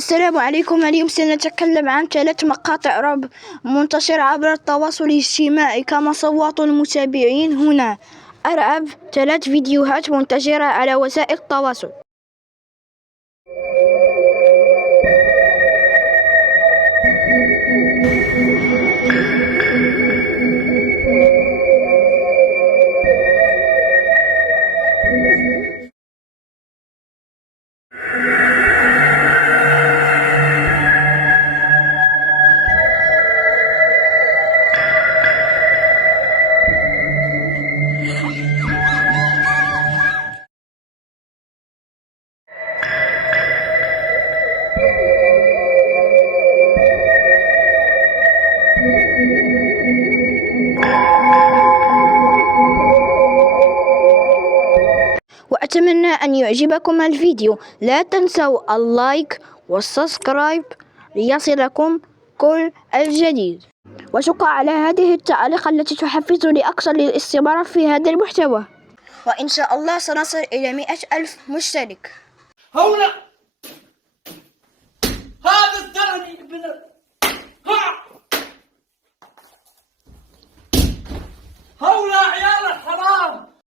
السلام عليكم. اليوم سنتكلم عن 3 مقاطع رعب منتشرة عبر التواصل الاجتماعي كما صوت المتابعين. هنا أرعب 3 فيديوهات منتشرة على وسائل التواصل. وأتمنى أن يعجبكم الفيديو. لا تنسوا اللايك والسبسكرايب ليصلكم كل الجديد، وشكرا على هذه التعليق التي تحفزني أكثر للاستمرار في هذا المحتوى، وإن شاء الله سنصل إلى 100,000 مشترك. هنا هذا الثاني ابن